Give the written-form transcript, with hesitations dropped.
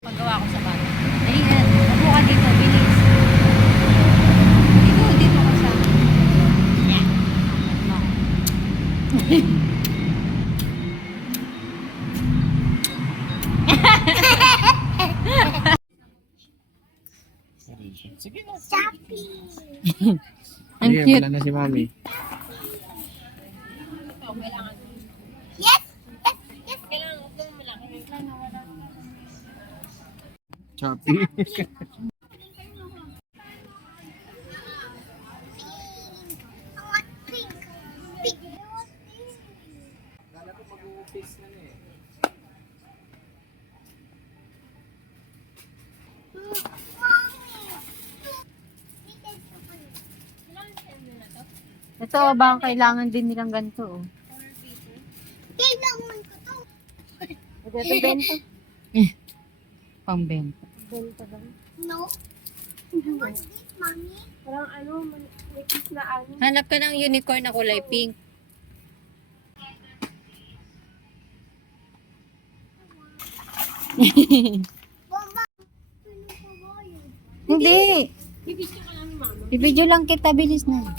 Paggawa ko sa bata. Ayun, upo ka dito, bilis. Dito ka sa akin. Yeah. No. Sige na. Ang Sige, cute. wala na si Mami. Yes! Choppy. I want pink. Pink. Kala ko mag-uupis na eh. Ito, baka kailangan din nilang ganito. Oh. Kailangan ko to. Ito, bento. Pambento. No. What's this, mommy? Parang ano, may kiss na ano. Hanap ka ng unicorn na kulay pink. Bomba. Ano pa ba yun? Hindi. Bibidyo ka lang ni mama. Bibidyo lang kita, bilis na.